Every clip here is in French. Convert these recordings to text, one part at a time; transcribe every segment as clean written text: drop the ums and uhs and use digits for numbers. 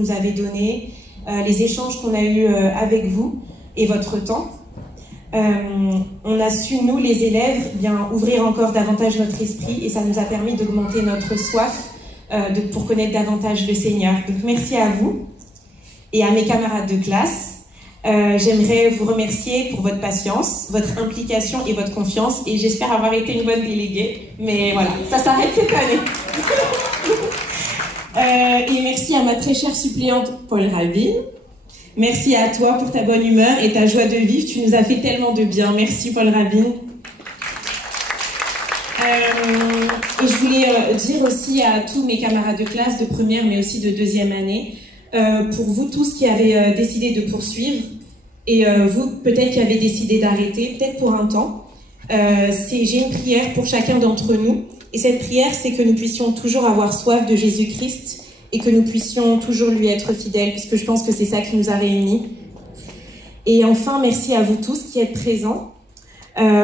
nous avez donné, les échanges qu'on a eus avec vous et votre temps. On a su, nous les élèves, bien ouvrir encore davantage notre esprit, et ça nous a permis d'augmenter notre soif pour connaître davantage le Seigneur. Donc merci à vous et à mes camarades de classe. J'aimerais vous remercier pour votre patience, votre implication et votre confiance, et j'espère avoir été une bonne déléguée, mais voilà, ça s'arrête cette année. Et merci à ma très chère suppléante Paul Rabin. Merci à toi pour ta bonne humeur et ta joie de vivre, tu nous as fait tellement de bien. Merci Paul Rabin. Et je voulais dire aussi à tous mes camarades de classe de première mais aussi de deuxième année, pour vous tous qui avez décidé de poursuivre, et vous peut-être qui avez décidé d'arrêter, peut-être pour un temps, j'ai une prière pour chacun d'entre nous, et cette prière c'est que nous puissions toujours avoir soif de Jésus-Christ et que nous puissions toujours lui être fidèles, puisque je pense que c'est ça qui nous a réunis. Et enfin, merci à vous tous qui êtes présents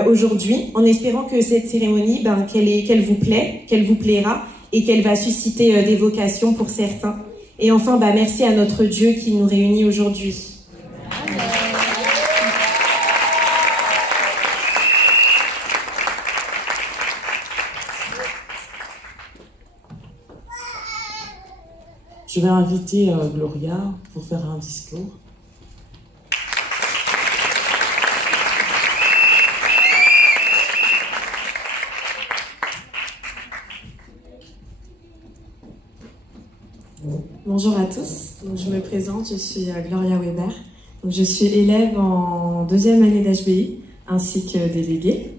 aujourd'hui, en espérant que cette cérémonie, qu'elle vous plaît, qu'elle vous plaira, et qu'elle va susciter des vocations pour certains. Et enfin, merci à notre Dieu qui nous réunit aujourd'hui. Je vais inviter Gloria pour faire un discours. Bonjour à tous, donc, je me présente, je suis Gloria Weber. Donc, je suis élève en deuxième année d'HBI ainsi que déléguée.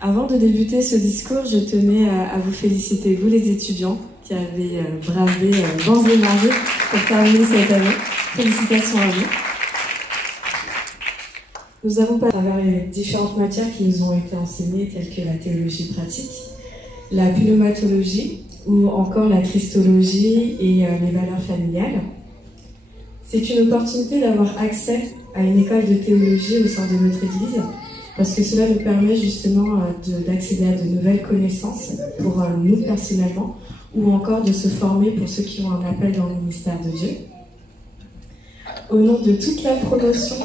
Avant de débuter ce discours, je tenais à vous féliciter, vous les étudiants qui avez bravé vents et marées pour terminer cette année. Félicitations à vous. Nous avons passé à travers les différentes matières qui nous ont été enseignées, telles que la théologie pratique, la pneumatologie, ou encore la christologie et les valeurs familiales. C'est une opportunité d'avoir accès à une école de théologie au sein de notre Église, parce que cela nous permet justement d'accéder à de nouvelles connaissances pour nous personnellement, ou encore de se former pour ceux qui ont un appel dans le ministère de Dieu. Au nom de toute la promotion,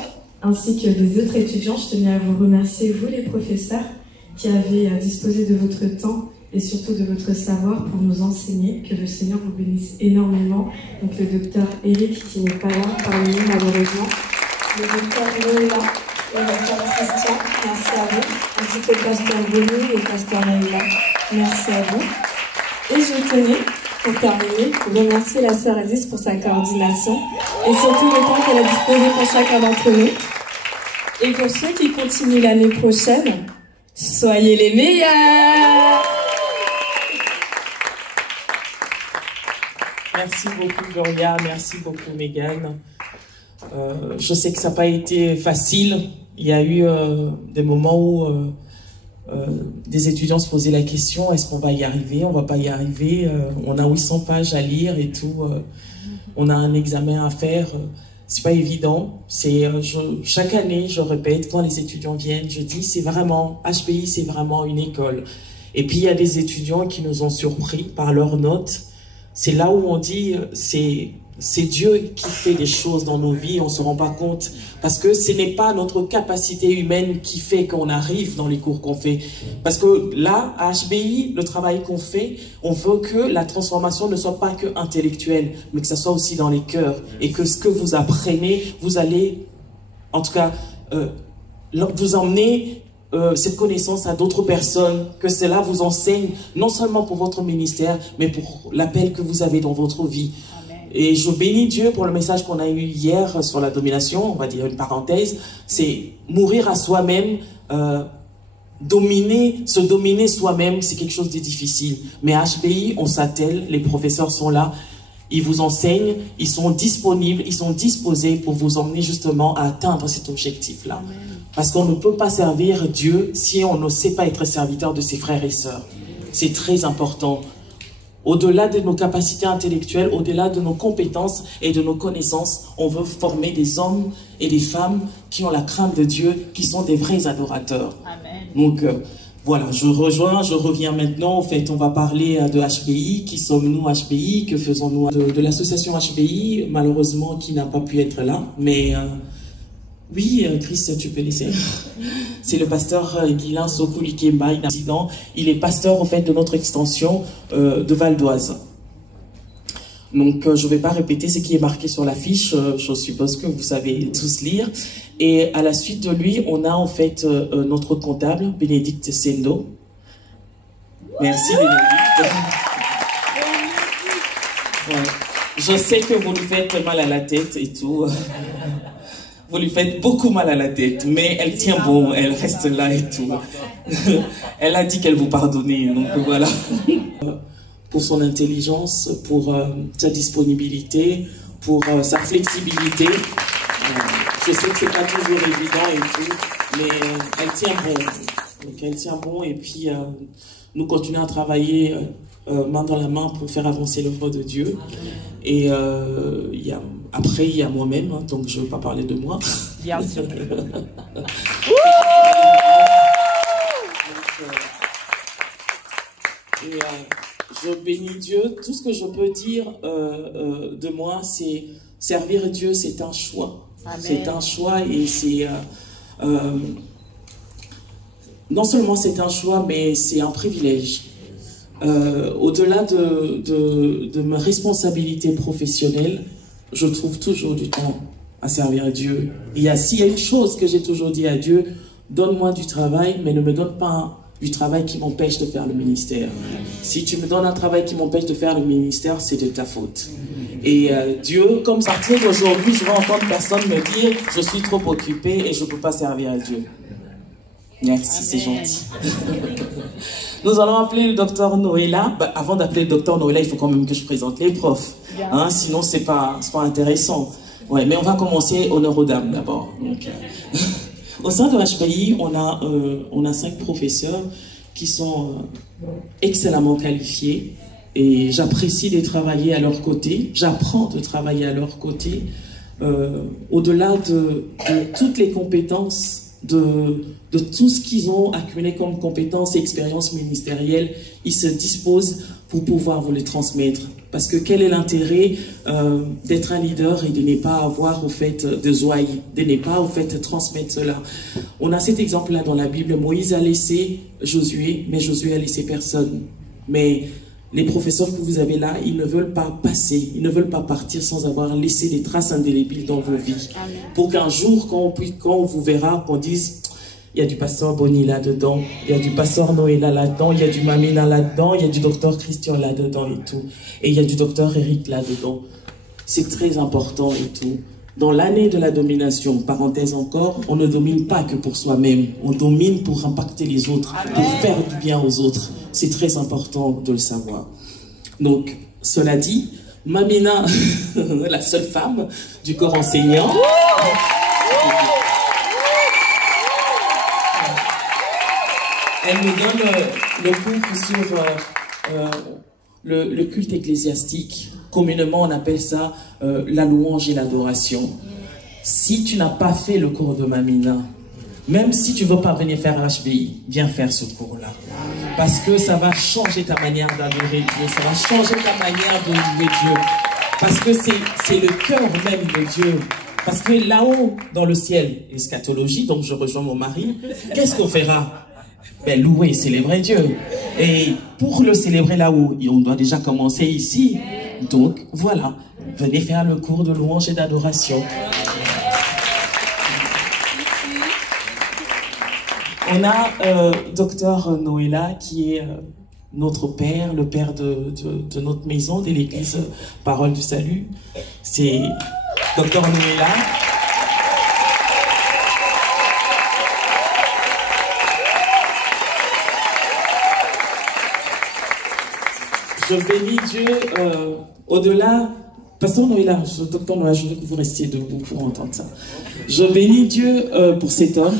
ainsi que des autres étudiants, je tenais à vous remercier, vous les professeurs, qui avez disposé de votre temps et surtout de votre savoir pour nous enseigner. Que le Seigneur vous bénisse énormément. Donc le docteur Eric, qui n'est pas là parmi nous malheureusement, le docteur Noéla et le docteur Christian, merci à vous, ainsi que le pasteur Bonny et le pasteur Naïla, merci à vous. Et je tenais, pour terminer, remercier la sœur Alice pour sa coordination et surtout le temps qu'elle a disposé pour chacun d'entre nous. Et pour ceux qui continuent l'année prochaine, soyez les meilleurs! Merci beaucoup Gloria, merci beaucoup Megan. Je sais que ça n'a pas été facile. Il y a eu des moments où des étudiants se posaient la question, est-ce qu'on va y arriver? On ne va pas y arriver. On a 800 pages à lire et tout. On a un examen à faire. C'est pas évident. Chaque année, je répète, quand les étudiants viennent, je dis, c'est vraiment, HBI, c'est vraiment une école. Et puis, il y a des étudiants qui nous ont surpris par leurs notes. C'est là où on dit, c'est Dieu qui fait des choses dans nos vies, on ne se rend pas compte. Parce que ce n'est pas notre capacité humaine qui fait qu'on arrive dans les cours qu'on fait. Parce que là, à HBI, le travail qu'on fait, on veut que la transformation ne soit pas que intellectuelle, mais que ça soit aussi dans les cœurs. Et que ce que vous apprenez, vous allez, en tout cas, vous emmener cette connaissance à d'autres personnes, que cela vous enseigne, non seulement pour votre ministère, mais pour l'appel que vous avez dans votre vie. Amen. Et je bénis Dieu pour le message qu'on a eu hier sur la domination, on va dire une parenthèse, c'est mourir à soi-même, se dominer soi-même, c'est quelque chose de difficile. Mais à HBI, on s'attelle, les professeurs sont là, ils vous enseignent, ils sont disponibles, ils sont disposés pour vous emmener justement à atteindre cet objectif-là. Parce qu'on ne peut pas servir Dieu si on ne sait pas être serviteur de ses frères et sœurs. C'est très important. Au-delà de nos capacités intellectuelles, au-delà de nos compétences et de nos connaissances, on veut former des hommes et des femmes qui ont la crainte de Dieu, qui sont des vrais adorateurs. Amen. Donc, voilà, je reviens maintenant. En fait, on va parler de HPI. Qui sommes-nous HPI? Que faisons-nous de l'association HPI, malheureusement, qui n'a pas pu être là. Mais oui, Chris, tu peux laisser. C'est le pasteur Guilain Sokou-Likemba, il est pasteur, en fait, de notre extension de Val d'Oise. Donc, je ne vais pas répéter ce qui est marqué sur l'affiche. Je suppose que vous savez tous lire. Et à la suite de lui, on a en fait notre comptable, Bénédicte Sendo. Merci, Bénédicte. Ouais. Je sais que vous lui faites mal à la tête et tout. Vous lui faites beaucoup mal à la tête, mais elle tient bon, elle reste là et tout. Elle a dit qu'elle vous pardonnait, donc voilà. Pour son intelligence, pour sa disponibilité, pour sa flexibilité. Je sais que c'est pas toujours évident et tout, mais elle tient bon. Donc elle tient bon et puis nous continuons à travailler main dans la main pour faire avancer l'œuvre de Dieu. Et après, il y a moi-même, hein, donc je ne veux pas parler de moi. Bien sûr. Je bénis Dieu. Tout ce que je peux dire de moi, c'est servir Dieu, c'est un choix. C'est un choix et c'est... non seulement c'est un choix, mais c'est un privilège. Au-delà de ma responsabilité professionnelle, je trouve toujours du temps à servir Dieu. S'il y a une chose que j'ai toujours dit à Dieu, donne-moi du travail, mais ne me donne pas du travail qui m'empêche de faire le ministère. Si tu me donnes un travail qui m'empêche de faire le ministère, c'est de ta faute. Et Dieu, comme ça, aujourd'hui, je vais entendre personne me dire, je suis trop occupé et je ne peux pas servir à Dieu. Merci, c'est gentil. Nous allons appeler le docteur Noëlla. Avant d'appeler le docteur Noëlla, il faut quand même que je présente les profs. Hein, sinon, c'est pas intéressant. Ouais, mais on va commencer honneur aux dames d'abord. Au sein de HPI, on a 5 professeurs qui sont excellemment qualifiés et j'apprécie de travailler à leur côté. J'apprends de travailler à leur côté. Au-delà de toutes les compétences, de tout ce qu'ils ont accumulé comme compétences et expériences ministérielles, ils se disposent pour pouvoir vous les transmettre. Parce que quel est l'intérêt d'être un leader et de ne pas avoir au fait de zouaille, de ne pas au fait transmettre cela. On a cet exemple-là dans la Bible. Moïse a laissé Josué, mais Josué a laissé personne. Mais les professeurs que vous avez là, ils ne veulent pas passer, ils ne veulent pas partir sans avoir laissé des traces indélébiles dans vos vies. Amen. Pour qu'un jour, quand on vous verra, qu'on dise, il y a du pasteur Bonnie là-dedans, il y a du pasteur Noëlla là-dedans, il y a du Mamina là-dedans, il y a du docteur Christian là-dedans et tout. Et il y a du docteur Eric là-dedans. C'est très important et tout. Dans l'année de la domination, parenthèse encore, on ne domine pas que pour soi-même. On domine pour impacter les autres, pour faire du bien aux autres. C'est très important de le savoir. Donc, cela dit, Mamina, la seule femme du corps enseignant, elle nous donne le cours sur le culte ecclésiastique. Communément, on appelle ça la louange et l'adoration. Si tu n'as pas fait le cours de Mamina, même si tu ne veux pas venir faire HPI, viens faire ce cours-là. Parce que ça va changer ta manière d'adorer Dieu, ça va changer ta manière de louer Dieu. Parce que c'est le cœur même de Dieu. Parce que là-haut, dans le ciel, eschatologie, donc je rejoins mon mari, qu'est-ce qu'on fera? Ben, louer et célébrer Dieu. Et pour le célébrer là-haut, on doit déjà commencer ici. Donc, voilà, venez faire le cours de louange et d'adoration. On a docteur Noëlla qui est notre père, le père de notre maison, de l'église Parole du Salut. C'est docteur Noëlla. Je bénis Dieu au-delà. Pasteur Noëlla, docteur Noëlla, je veux que vous restiez debout pour entendre ça. Je bénis Dieu pour cet homme.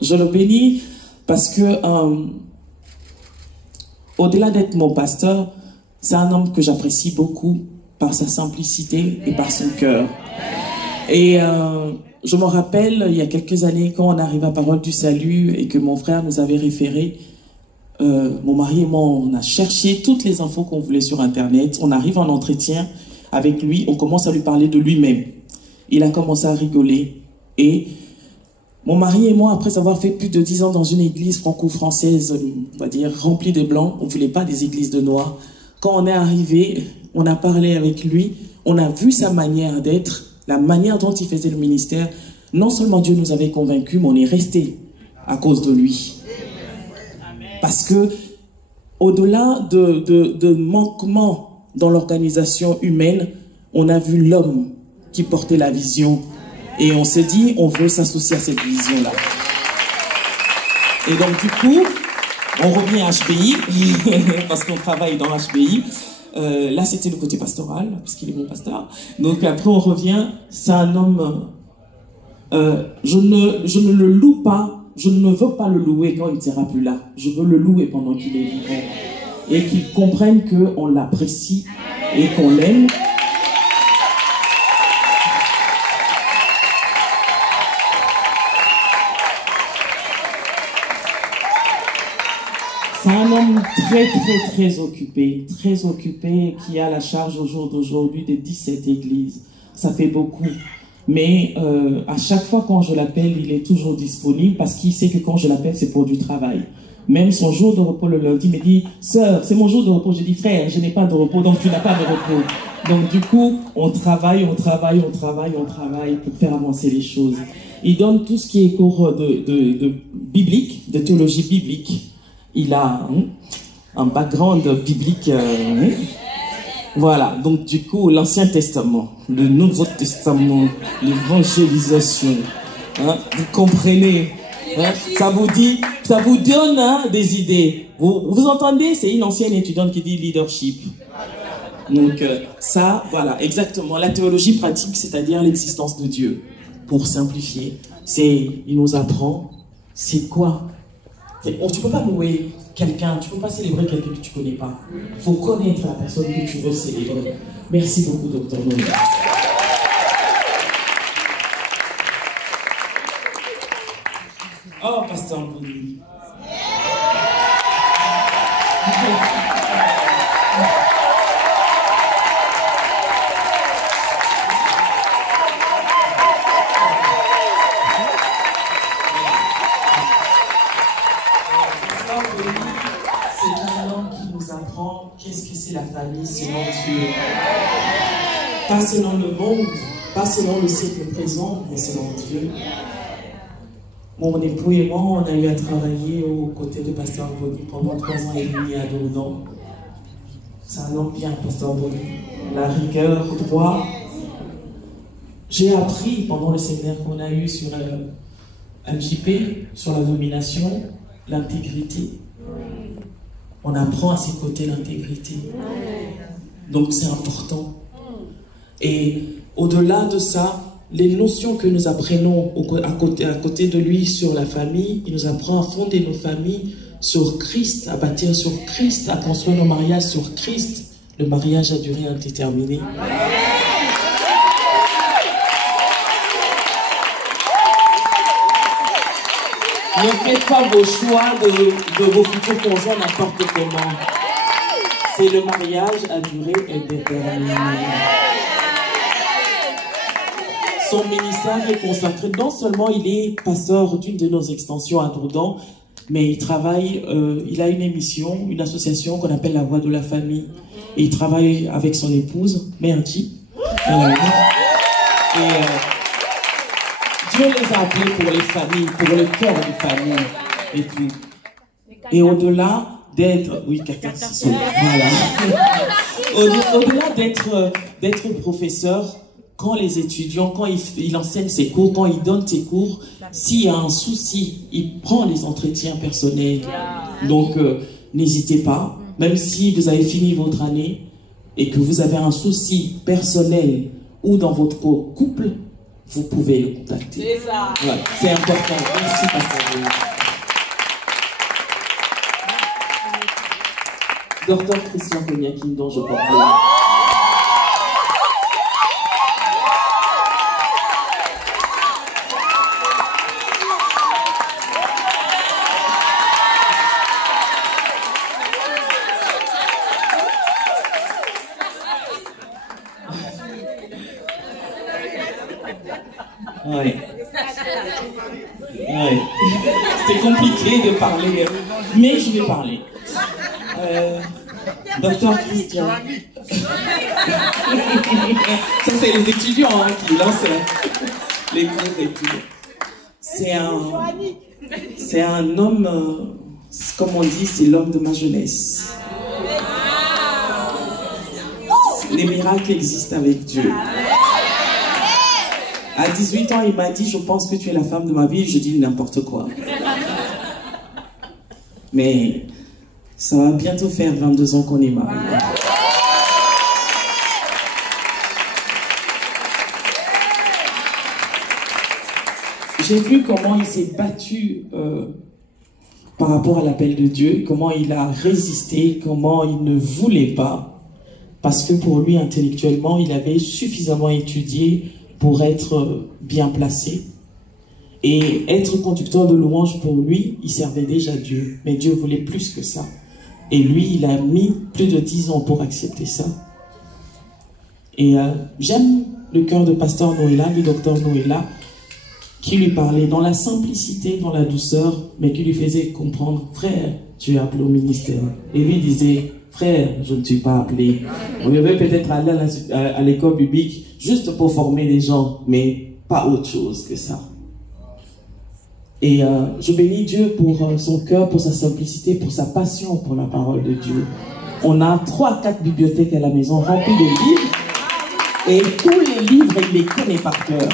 Je le bénis parce que, au-delà d'être mon pasteur, c'est un homme que j'apprécie beaucoup par sa simplicité et par son cœur. Et je me rappelle, il y a quelques années, quand on arrive à Parole du Salut et que mon frère nous avait référé, mon mari et moi, on a cherché toutes les infos qu'on voulait sur Internet. On arrive en entretien avec lui, on commence à lui parler de lui-même. Il a commencé à rigoler. Et mon mari et moi, après avoir fait plus de 10 ans dans une église franco-française, on va dire, remplie de blancs, on ne voulait pas des églises de noirs. Quand on est arrivé, on a parlé avec lui, on a vu sa manière d'être, la manière dont il faisait le ministère. Non seulement Dieu nous avait convaincus, mais on est resté à cause de lui. Parce que, au-delà de manquements dans l'organisation humaine, on a vu l'homme qui portait la vision. Et on s'est dit, on veut s'associer à cette vision-là. Et donc, du coup, on revient à HBI, parce qu'on travaille dans HBI. Là, c'était le côté pastoral, parce qu'il est mon pasteur. Donc, après, on revient. C'est un homme... je ne le loue pas. Je ne veux pas le louer quand il ne sera plus là. Je veux le louer pendant qu'il est vivant. Et qu'il comprenne qu'on l'apprécie et qu'on l'aime. C'est un homme très occupé, qui a la charge au jour d'aujourd'hui de 17 églises. Ça fait beaucoup. Mais à chaque fois quand je l'appelle, il est toujours disponible parce qu'il sait que quand je l'appelle, c'est pour du travail. Même son jour de repos le lundi, il me dit « Sœur, c'est mon jour de repos ». Je dis « Frère, je n'ai pas de repos, donc tu n'as pas de repos ». Donc du coup, on travaille pour faire avancer les choses. Il donne tout ce qui est cours de biblique, de théologie biblique. Il a un background biblique. Voilà, donc du coup, l'Ancien Testament, le Nouveau Testament, l'évangélisation, vous comprenez, ça vous donne des idées. Vous entendez, c'est une ancienne étudiante qui dit leadership. Donc ça, voilà, exactement, la théologie pratique, c'est-à-dire l'existence de Dieu. Pour simplifier, il nous apprend, c'est quoi? Tu ne peux pas louer quelqu'un, tu ne peux pas célébrer quelqu'un que tu ne connais pas. Il faut connaître la personne que tu veux célébrer. Merci beaucoup, Dr. Noël. Oh, Pasteur Mboni. Qu'est-ce que c'est la famille selon Dieu? Pas selon le monde, pas selon le siècle présent, mais selon Dieu. Mon époux et moi, on a eu à travailler aux côtés de Pasteur Mboni pendant 3 ans et demi à Dourdan. C'est un homme bien, Pasteur Mboni. La rigueur, le droit. J'ai appris pendant le séminaire qu'on a eu sur MJP, sur la domination, l'intégrité. On apprend à ses côtés l'intégrité. Donc c'est important. Et au-delà de ça, les notions que nous apprenons à côté de lui sur la famille, il nous apprend à fonder nos familles sur Christ, à bâtir sur Christ, à construire nos mariages sur Christ. Le mariage a duré indéterminé. Ne faites pas vos choix de vos futurs conjoints n'importe comment. C'est le mariage à durée indéterminée. Son ministère est consacré. Non seulement il est pasteur d'une de nos extensions à Dourdan, mais il travaille, il a une émission, une association qu'on appelle La Voix de la Famille. Et il travaille avec son épouse, Merci. Dieu les a appelés pour les familles, pour le cœur des familles et tout. Et au-delà d'être... Oui, voilà. Au-delà d'être professeur, quand les étudiants, quand il enseigne ses cours, quand il donne ses cours, s'il y a un souci, il prend les entretiens personnels. Donc, n'hésitez pas, même si vous avez fini votre année et que vous avez un souci personnel ou dans votre couple, vous pouvez le contacter. C'est ça. Ouais, c'est important. Merci, Pasteur. Docteur Christian Cognaquin, dont je parle. Ouais. Ouais. C'est compliqué de parler, mais je vais parler. Docteur Christian. Ça, c'est les étudiants hein, qui lancent les cours et tout. C'est un homme, comme on dit, c'est l'homme de ma jeunesse. Les miracles existent avec Dieu. À 18 ans, il m'a dit, je pense que tu es la femme de ma vie. Je dis n'importe quoi. Mais ça va bientôt faire 22 ans qu'on est mariés. J'ai vu comment il s'est battu par rapport à l'appel de Dieu, comment il a résisté, comment il ne voulait pas, parce que pour lui, intellectuellement, il avait suffisamment étudié pour être bien placé. Et être conducteur de louange, pour lui, il servait déjà Dieu. Mais Dieu voulait plus que ça. Et lui, il a mis plus de 10 ans pour accepter ça. Et j'aime le cœur de pasteur Noëlla, du docteur Noëlla, qui lui parlait dans la simplicité, dans la douceur, mais qui lui faisait comprendre, frère, tu es appelé au ministère. Et lui disait, frère, je ne suis pas appelé. On devait peut-être aller à l'école biblique juste pour former des gens, mais pas autre chose que ça. Et je bénis Dieu pour son cœur, pour sa simplicité, pour sa passion pour la parole de Dieu. On a 3-4 bibliothèques à la maison remplies de livres, et tous les livres, il les connaît par cœur.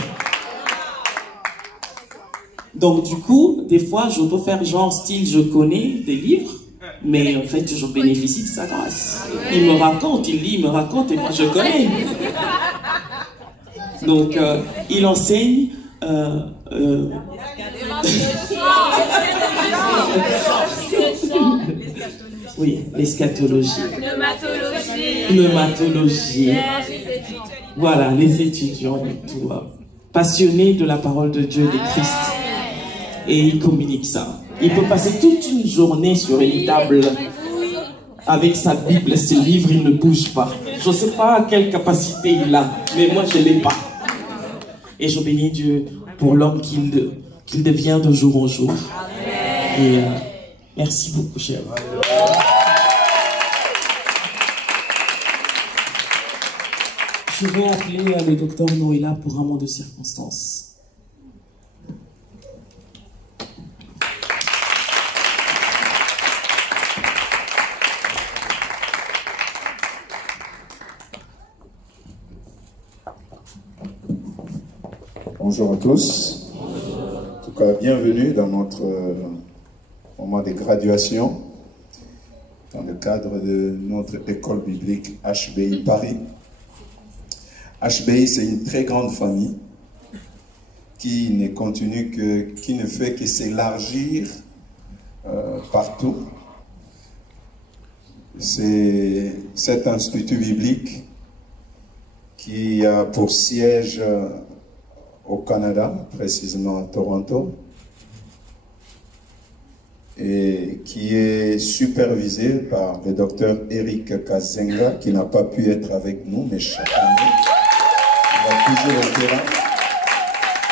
Donc du coup, des fois, je peux faire genre style, je connais des livres, mais en fait, je bénéficie de sa grâce. Il me raconte, il lit, il me raconte, et moi, je connais. Donc, il enseigne... oui, l'eschatologie. Pneumatologie. Voilà, les étudiants et tout. Passionnés de la parole de Dieu et de Christ. Et il communique ça. Il peut passer toute une journée sur une table avec sa Bible, ses livres, il ne bouge pas. Je ne sais pas quelle capacité il a, mais moi je ne l'ai pas. Et je bénis Dieu pour l'homme qu'il devient de jour en jour. Et merci beaucoup, cher. Je vais appeler le docteur Noëlla pour un mot de circonstance. Bonjour à tous. En tout cas, bienvenue dans notre moment de graduation dans le cadre de notre école biblique HBI Paris. HBI, c'est une très grande famille qui ne fait que s'élargir partout. C'est cet institut biblique qui a pour siège au Canada, précisément à Toronto, et qui est supervisé par le docteur Eric Kazenga, qui n'a pas pu être avec nous, mais chaque année, il a toujours été là.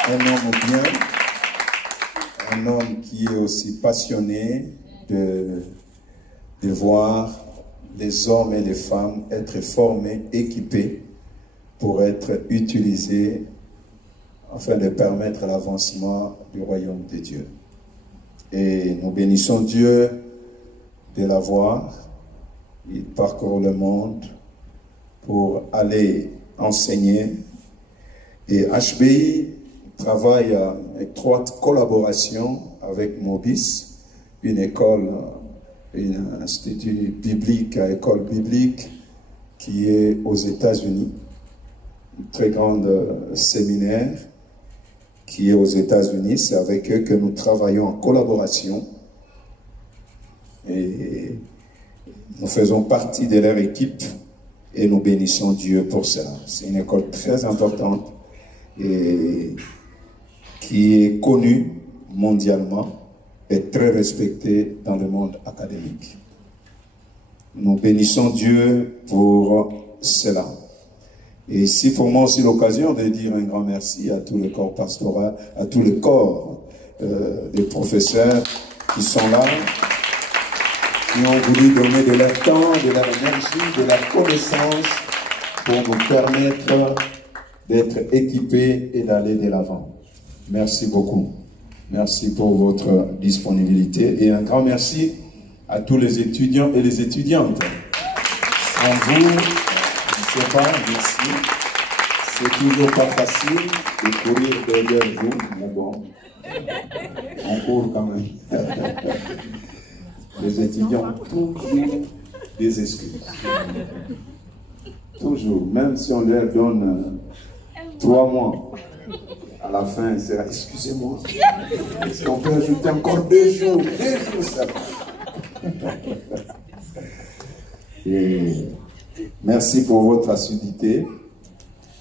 Un homme bien, un homme qui est aussi passionné de voir les hommes et les femmes être formés, équipés pour être utilisés afin de permettre l'avancement du royaume de Dieu. Et nous bénissons Dieu de l'avoir. Il parcourt le monde pour aller enseigner. Et HBI travaille en étroite collaboration avec Mobis, une école, un institut biblique, une école biblique qui est aux États-Unis, un très grand séminaire qui est aux États-Unis. C'est avec eux que nous travaillons en collaboration et nous faisons partie de leur équipe et nous bénissons Dieu pour ça. C'est une école très importante et qui est connue mondialement et très respectée dans le monde académique. Nous bénissons Dieu pour cela. Et ici, pour moi aussi, l'occasion de dire un grand merci à tout le corps pastoral, à tout le corps des professeurs qui sont là, qui ont voulu donner de leur temps, de leur énergie, de leur connaissance pour nous permettre d'être équipés et d'aller de l'avant. Merci beaucoup. Merci pour votre disponibilité et un grand merci à tous les étudiants et les étudiantes. Sans vous, je ne sais pas, merci. C'est toujours pas facile de courir derrière vous, mais bon, on court quand même. Les étudiants ont toujours des excuses. Toujours, même si on leur donne 3 mois, à la fin, c'est excusez-moi, est-ce qu'on peut ajouter encore 2 jours? 2 jours, ça va. Et merci pour votre assiduité,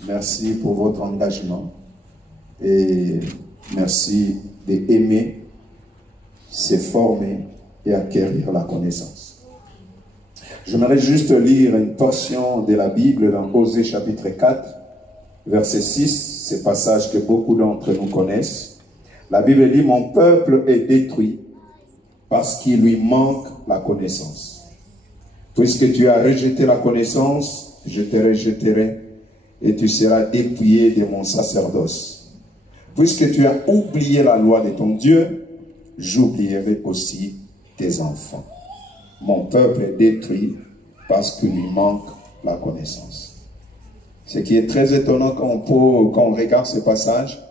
merci pour votre engagement et merci d'aimer, se former et acquérir la connaissance. J'aimerais juste lire une portion de la Bible dans Osée chapitre 4, verset 6, ce passage que beaucoup d'entre nous connaissent. La Bible dit « Mon peuple est détruit parce qu'il lui manque la connaissance. Puisque tu as rejeté la connaissance, je te rejetterai et tu seras dépouillé de mon sacerdoce. Puisque tu as oublié la loi de ton Dieu, j'oublierai aussi tes enfants. Mon peuple est détruit parce qu'il lui manque la connaissance. » Ce qui est très étonnant quand on regarde ce passage,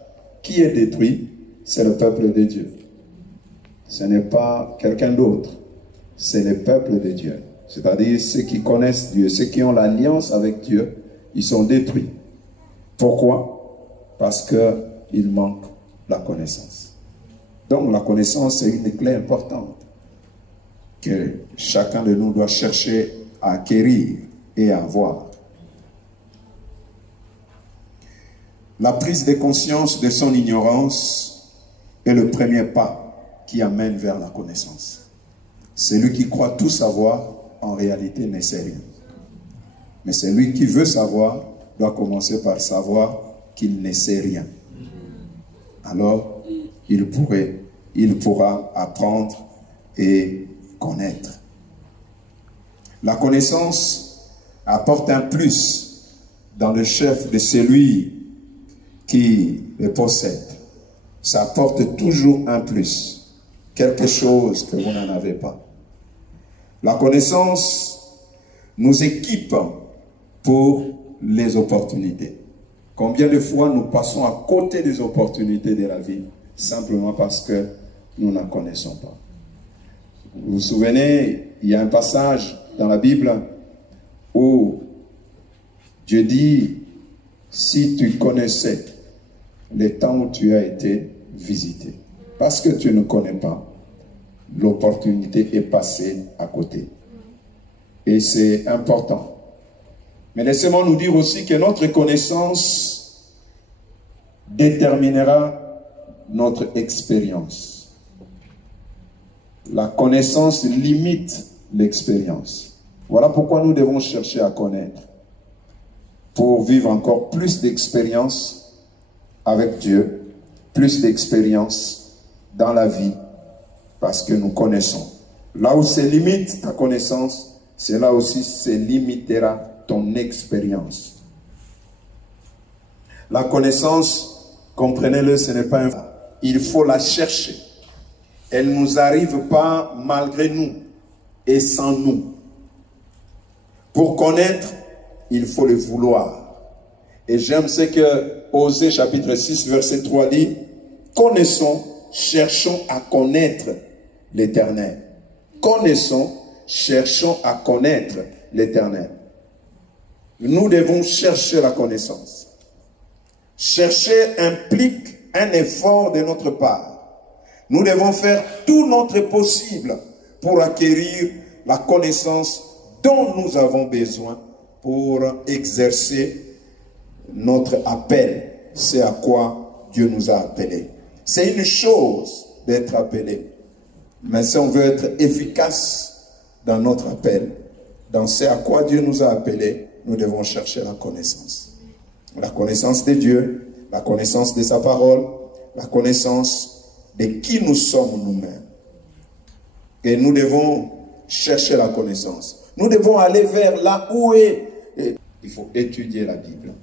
qui est détruit, c'est le peuple de Dieu. Ce n'est pas quelqu'un d'autre, c'est le peuple de Dieu. C'est-à-dire ceux qui connaissent Dieu, ceux qui ont l'alliance avec Dieu, ils sont détruits. Pourquoi? Parce qu'il manque la connaissance. Donc la connaissance, c'est une des clés importantes que chacun de nous doit chercher à acquérir et à avoir. La prise de conscience de son ignorance est le premier pas qui amène vers la connaissance. Celui qui croit tout savoir, en réalité, ne sait rien. Mais celui qui veut savoir doit commencer par savoir qu'il ne sait rien. Alors, il pourra apprendre et connaître. La connaissance apporte un plus dans le chef de celui qui le possède. Ça apporte toujours un plus, quelque chose que vous n'en avez pas. La connaissance nous équipe pour les opportunités. Combien de fois nous passons à côté des opportunités de la vie simplement parce que nous n'en connaissons pas. Vous vous souvenez, il y a un passage dans la Bible où Dieu dit, si tu connaissais les temps où tu as été visité, parce que tu ne connais pas, l'opportunité est passée à côté. Et c'est important. Mais laissez-moi nous dire aussi que notre connaissance déterminera notre expérience. La connaissance limite l'expérience. Voilà pourquoi nous devons chercher à connaître. Pour vivre encore plus d'expérience avec Dieu, plus d'expérience dans la vie, parce que nous connaissons. Là où se limite ta connaissance, c'est là aussi se limitera ton expérience. La connaissance, comprenez-le, ce n'est pas un... Il faut la chercher. Elle ne nous arrive pas malgré nous et sans nous. Pour connaître, il faut le vouloir. Et j'aime ce que Osée chapitre 6 verset 3 dit, connaissons, cherchons à connaître l'Éternel. Connaissons, cherchons à connaître l'Éternel. Nous devons chercher la connaissance. Chercher implique un effort de notre part. Nous devons faire tout notre possible pour acquérir la connaissance dont nous avons besoin pour exercer notre appel. C'est à quoi Dieu nous a appelés. C'est une chose d'être appelé. Mais si on veut être efficace dans notre appel, dans ce à quoi Dieu nous a appelés, nous devons chercher la connaissance. La connaissance de Dieu, la connaissance de sa parole, la connaissance de qui nous sommes nous-mêmes. Et nous devons chercher la connaissance. Nous devons aller vers là où est. Il faut étudier la Bible.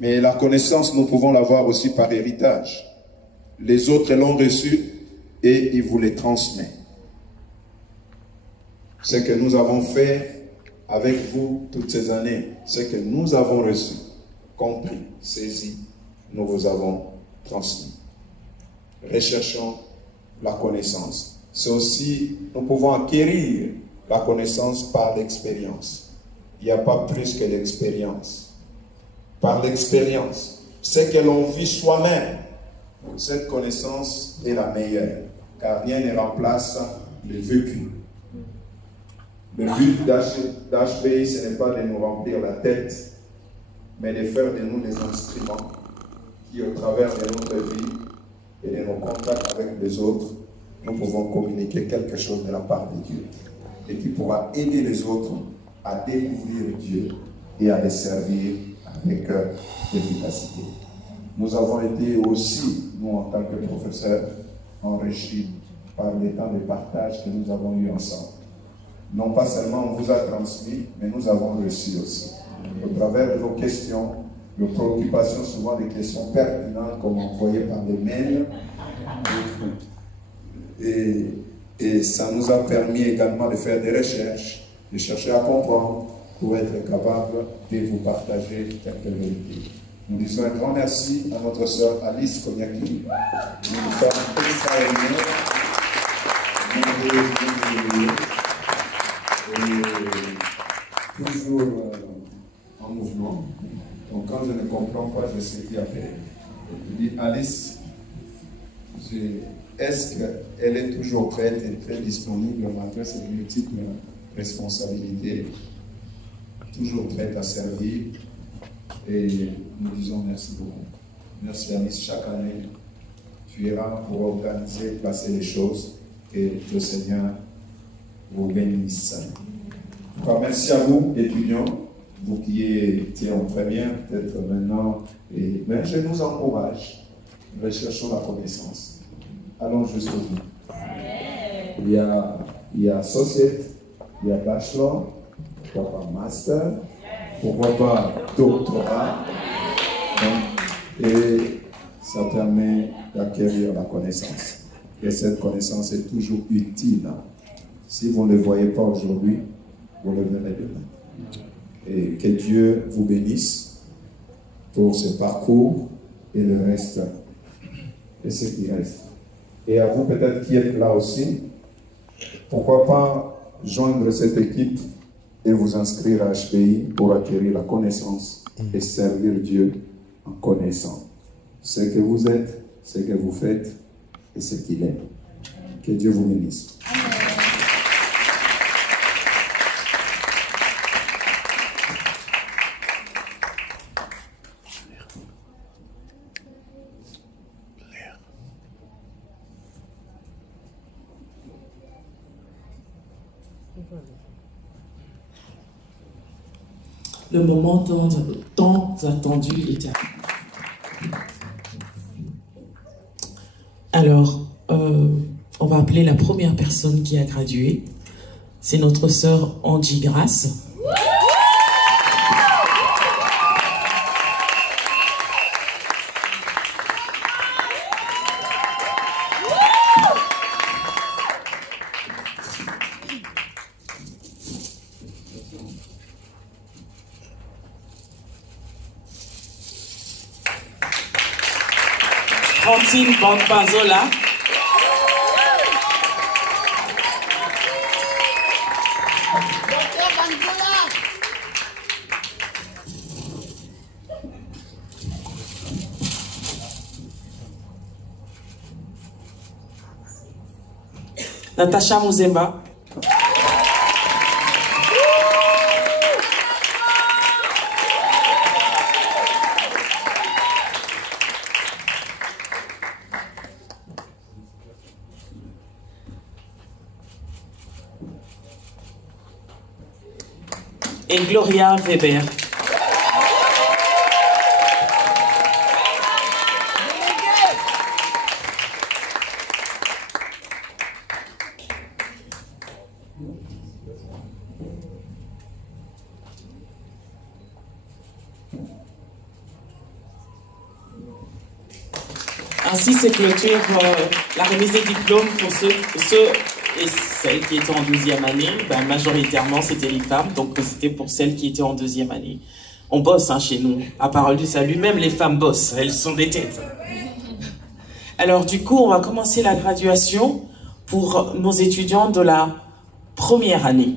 Mais la connaissance, nous pouvons l'avoir aussi par héritage. Les autres l'ont reçu et ils vous les transmettent. Ce que nous avons fait avec vous toutes ces années, ce que nous avons reçu, compris, saisi, nous vous avons transmis. Recherchons la connaissance. C'est aussi, nous pouvons acquérir la connaissance par l'expérience. Il n'y a pas plus que l'expérience. Par l'expérience, ce que l'on vit soi-même, cette connaissance est la meilleure, car rien ne remplace le vécu. Le but d'HPI, ce n'est pas de nous remplir la tête, mais de faire de nous des instruments qui, au travers de notre vie et de nos contacts avec les autres, nous pouvons communiquer quelque chose de la part de Dieu et qui pourra aider les autres à découvrir Dieu et à les servir avec efficacité. Nous avons été aussi, nous en tant que professeurs, enrichis par les temps de partage que nous avons eu ensemble. Non pas seulement on vous a transmis, mais nous avons reçu aussi. Au travers de vos questions, de préoccupations, souvent des questions pertinentes comme envoyées par des mails. Et ça nous a permis également de faire des recherches, de chercher à comprendre pour être capable de vous partager quelques vérités. Nous disons un grand merci à notre sœur Alice Konyaki. Nous nous faisons extraordinaire. Toujours en mouvement. Donc quand je ne comprends pas, je sais qui appeler. Je dis Alice, est-ce qu'elle est toujours prête et très disponible malgré ses multiples responsabilités, toujours prête à servir? Et nous disons merci beaucoup. Merci Alice, chaque année, tu iras pour organiser, placer les choses, et le Seigneur vous bénisse. Enfin, merci à vous, étudiants, vous qui étiez en première, peut-être maintenant, mais je nous encourage. Recherchons la connaissance. Allons jusqu'au bout. Il y a associate, il y a bachelor, pourquoi pas master, pourquoi pas doctorat. Et ça permet d'acquérir la connaissance. Et cette connaissance est toujours utile. Si vous ne le voyez pas aujourd'hui, vous le verrez demain. Et que Dieu vous bénisse pour ce parcours et le reste, et ce qui reste. Et à vous peut-être qui êtes là aussi, pourquoi pas joindre cette équipe et vous inscrire à HPI pour acquérir la connaissance et servir Dieu en connaissant ce que vous êtes, ce que vous faites et ce qu'il est. Que Dieu vous bénisse. Le moment tant attendu est arrivé. Alors, on va appeler la première personne qui a gradué. C'est notre sœur Angie Grasse. Francine Banpazola. Natacha Muzemba. Et Gloria Weber. Ainsi se clôture la remise des diplômes pour ceux et celles qui étaient en 12e année. Ben, majoritairement, c'était les femmes, donc c'était pour celles qui étaient en 2e année. On bosse chez nous, à Parole du Salut, même les femmes bossent, elles sont des têtes. Alors du coup, on va commencer la graduation pour nos étudiants de la première année.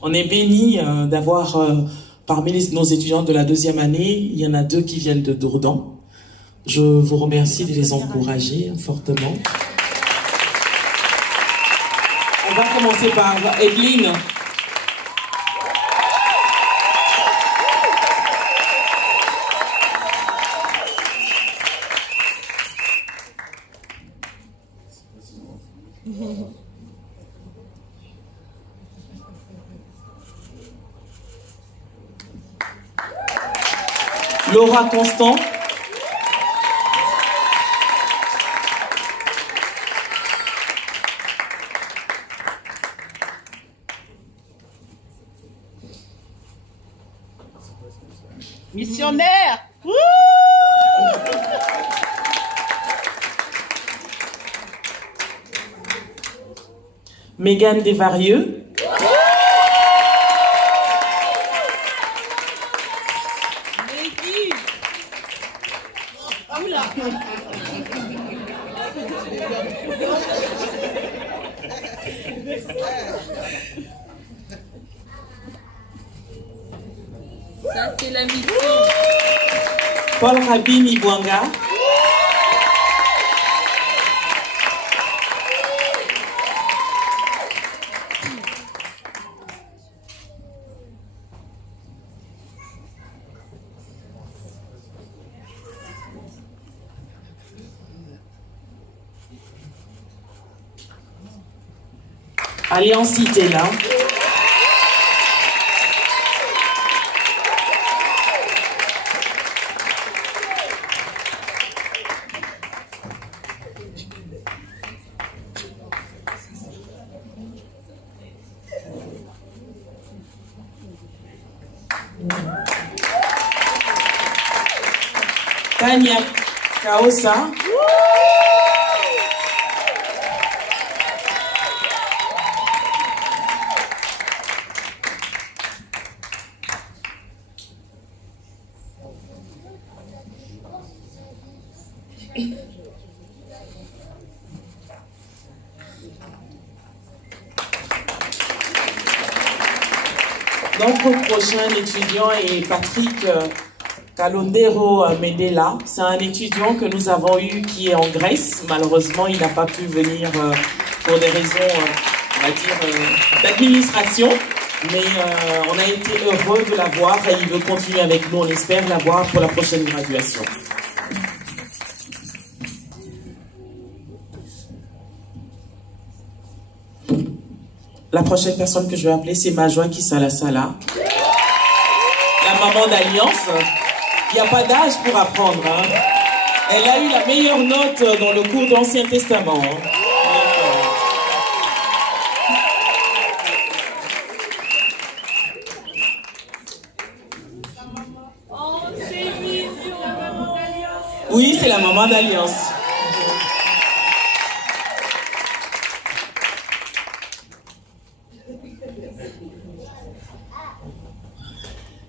On est bénis d'avoir, parmi nos étudiants de la 2e année, il y en a 2 qui viennent de Dourdan. Je vous remercie de les encourager fortement. On va commencer par Evelyne. Laura Constant. Missionnaire. Mégane Desvarieux. Ça, c'est la mission. Paul Rabin Ibwanga. Alliance Cité là. Tania Kaosa. Notre prochain étudiant est Patrick Kalondero Medela. C'est un étudiant que nous avons eu qui est en Grèce. Malheureusement, il n'a pas pu venir pour des raisons, on va dire, d'administration. Mais on a été heureux de l'avoir et il veut continuer avec nous. On espère l'avoir pour la prochaine graduation. La prochaine personne que je vais appeler, c'est Majoa Kisala-Sala. La maman d'Alliance. Il n'y a pas d'âge pour apprendre. Hein. Elle a eu la meilleure note dans le cours d'Ancien Testament. Hein. Oui, c'est la maman d'Alliance.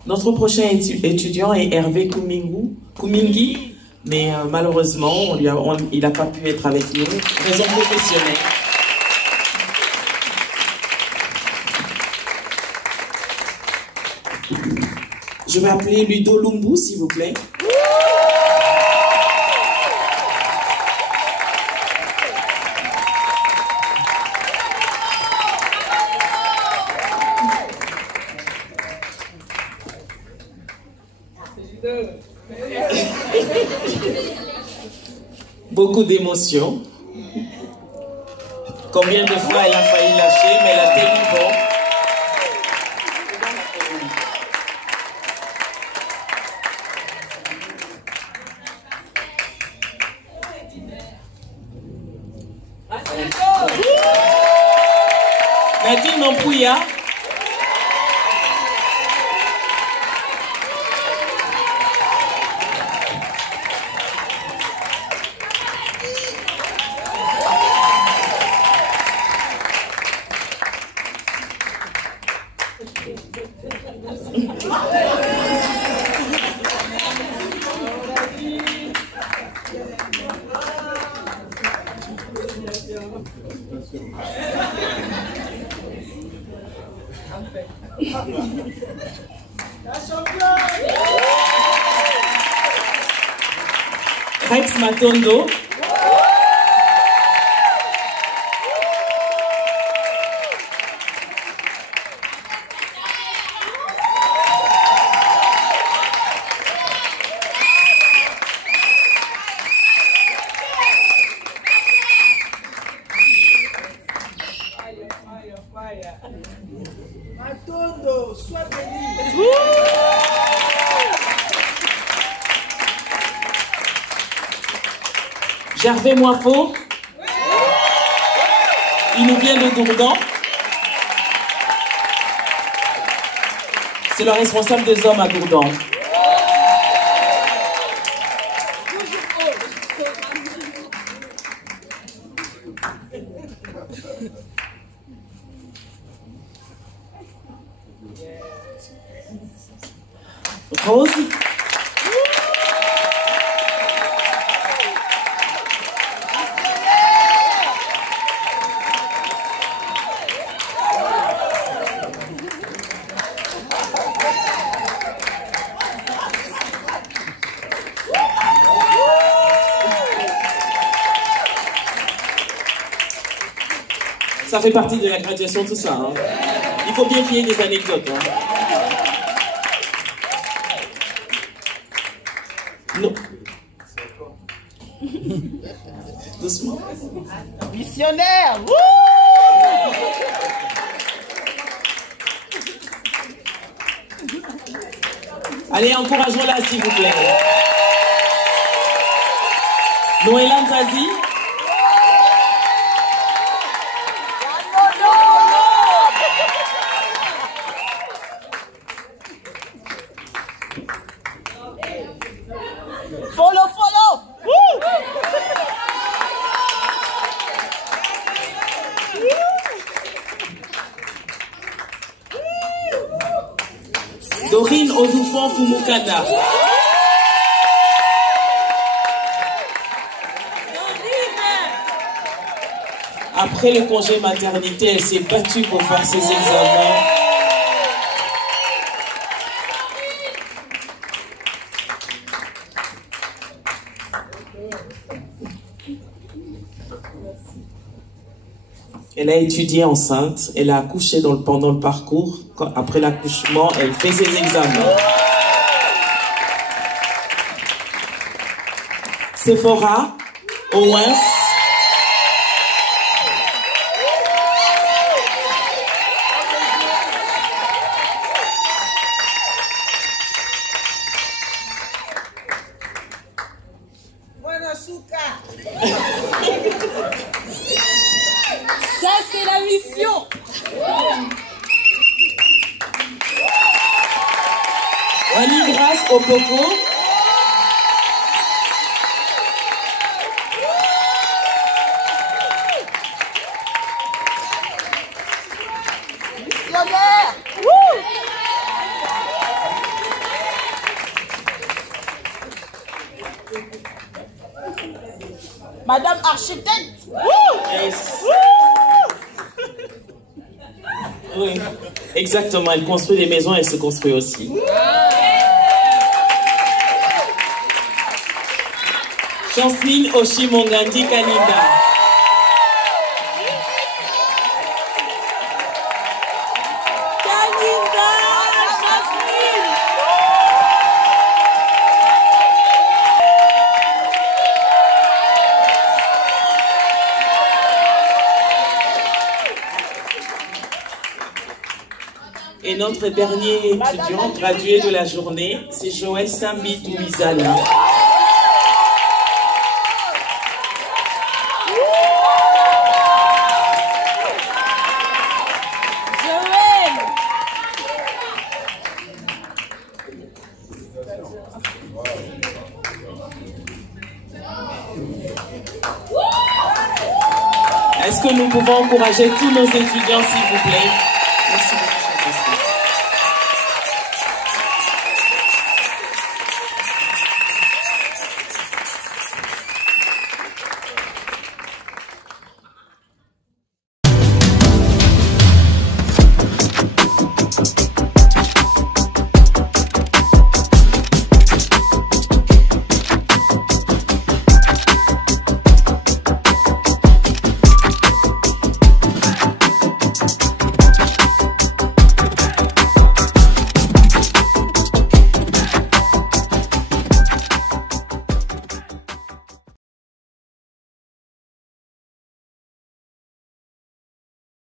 Notre prochain étudiant est Hervé Koumingi, mais malheureusement, il n'a pas pu être avec nous, raison professionnelle. Je vais appeler Ludo Lumbu, s'il vous plaît. Beaucoup d'émotions. Combien de fois elle a failli lâcher, mais elle a tenu bon. Nadine Ompouya. Rex Matondo. Matondo, sois béni. Gervais Moifo. Il nous vient de Dourdan. C'est le responsable des hommes à Dourdan. Rose. Ça fait partie de la graduation, tout ça. Hein. Il faut bien qu'il y ait des anecdotes. Hein. Non. Doucement. Missionnaire. Allez, encourageons-la, s'il vous plaît. Noélan Zazie. Follow. Dorine Ozoufon Kumukada. Après le congé maternité, elle s'est battue pour faire ses examens. Elle a étudié enceinte, elle a accouché pendant le parcours. Après l'accouchement, elle fait ses examens. Sephora Owens. Ça, c'est la mission. Annie Grace Opoko. Missionnaire. Madame architecte. Yes. Oui, exactement. Elle construit des maisons, elle se construit aussi. Chanceline Oshimongandi Kanida. Et notre dernier étudiant gradué de la journée, c'est Joël Sambi Douizala. Est-ce que nous pouvons encourager tous nos étudiants, s'il vous plaît? Merci beaucoup.